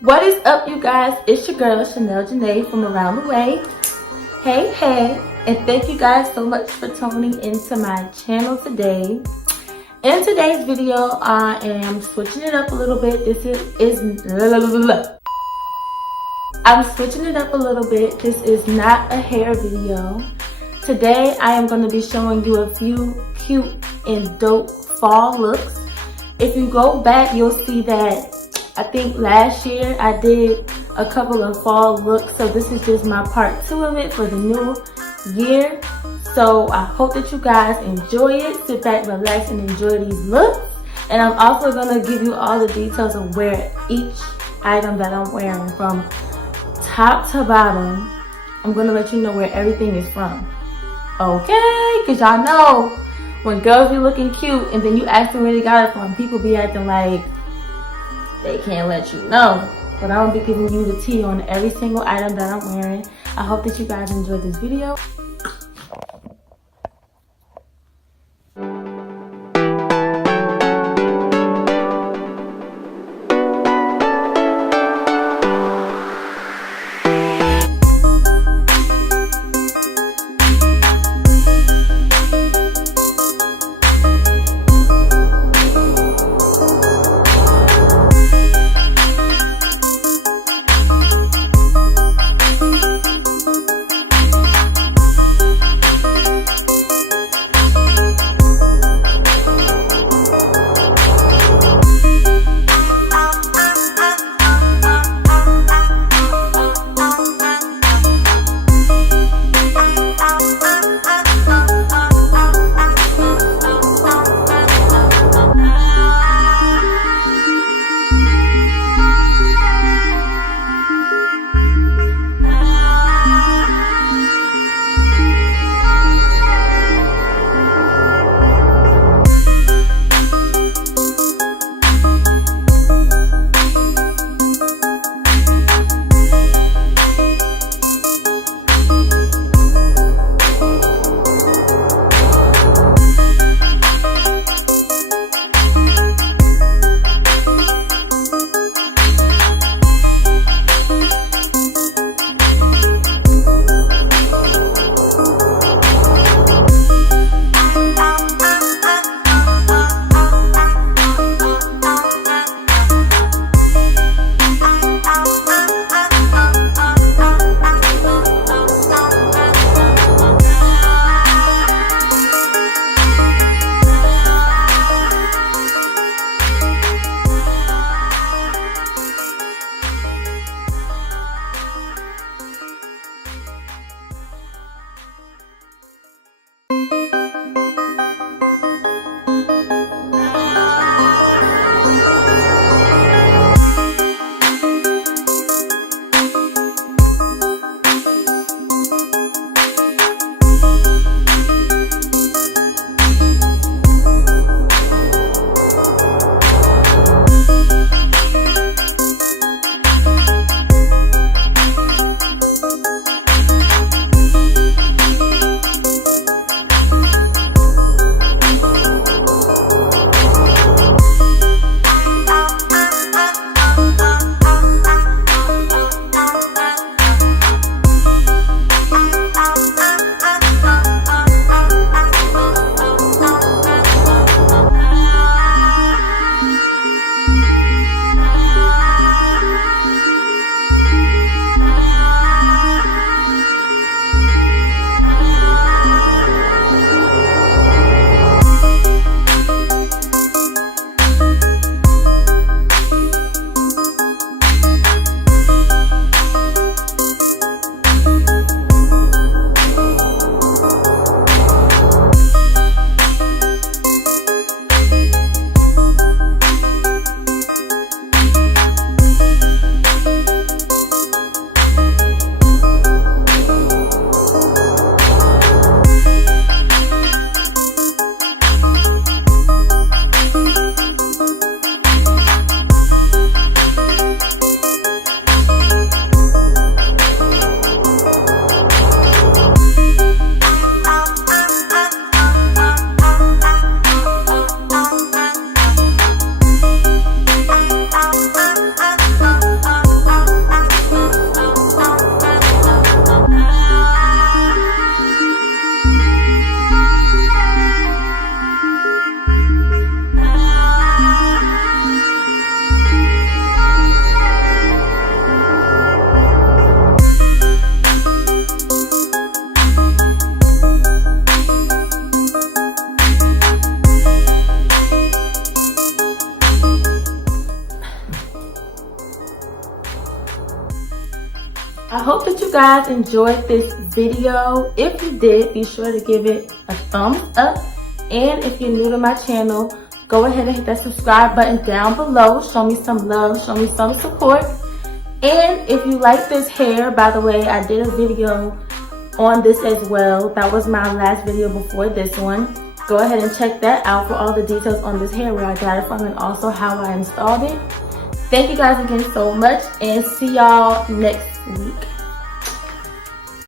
What is up, you guys? It's your girl Chanel Janae from around the way. Hey, and thank you guys so much for tuning into my channel today. In today's video, I am switching it up a little bit. I'm switching it up a little bit. This is not a hair video. Today, I am going to be showing you a few cute and dope fall looks. If you go back, you'll see that I think last year I did a couple of fall looks. So this is just my part 2 of it for the new year. So I hope that you guys enjoy it. Sit back, relax, and enjoy these looks. And I'm also going to give you all the details of where each item that I'm wearing from top to bottom. I'm going to let you know where everything is from. Okay? Because y'all know when girls be looking cute and then you ask them where they got it from, people be acting like they can't let you know. But I'm going to be giving you the tea on every single item that I'm wearing. I hope that you guys enjoyed this video. I hope that you guys enjoyed this video. If you did, be sure to give it a thumbs up. And if you're new to my channel, go ahead and hit that subscribe button down below. Show me some love, show me some support. And if you like this hair, by the way, I did a video on this as well. That was my last video before this one. Go ahead and check that out for all the details on this hair, where I got it from, and also how I installed it. Thank you guys again so much, and see y'all next week.